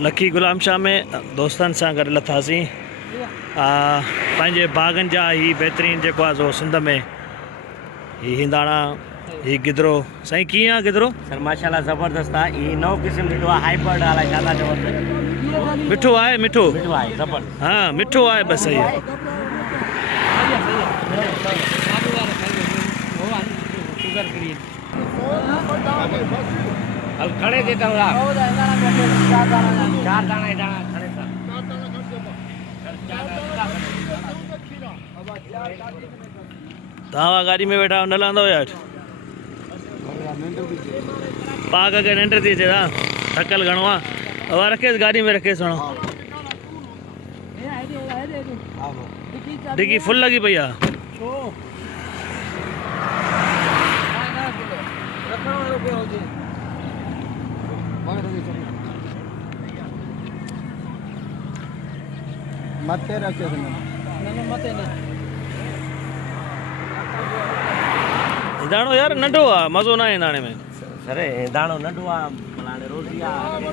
लखी गुलाम शाह में दोस्तन सां गॾु लथासीं पंहिंजे बागन जा ही बेहतरीन जेको आहे सो सिंध में ही हिंदाणा ही गिदरो साईं कीअं आहे गिदरो सर माशाल्लाह ज़बरदस्त आहे ये नओ क़िस्म ॾिठो आहे हाइब्रिड वाला छा था चओ मिठो आहे मिठो मिठो आहे ज़बरदस्त हाँ मिठो आहे बस सही आहे हल खड़े देता हूँ चार दाना ही दाना खड़े था तव्हां गाड़ी में वेठा न लहंदो यार पाक के निंड थी अचे थकल घणो आहे हवा रखेसि गाड़ी में रखेसि हणो डिगी फुल लगी पई आहे मथे रखे हिंदाणो यार नंढो आहे मज़ो न आहे हिंदाणे में सर दाणो नंढो आहे भला रोटी आहे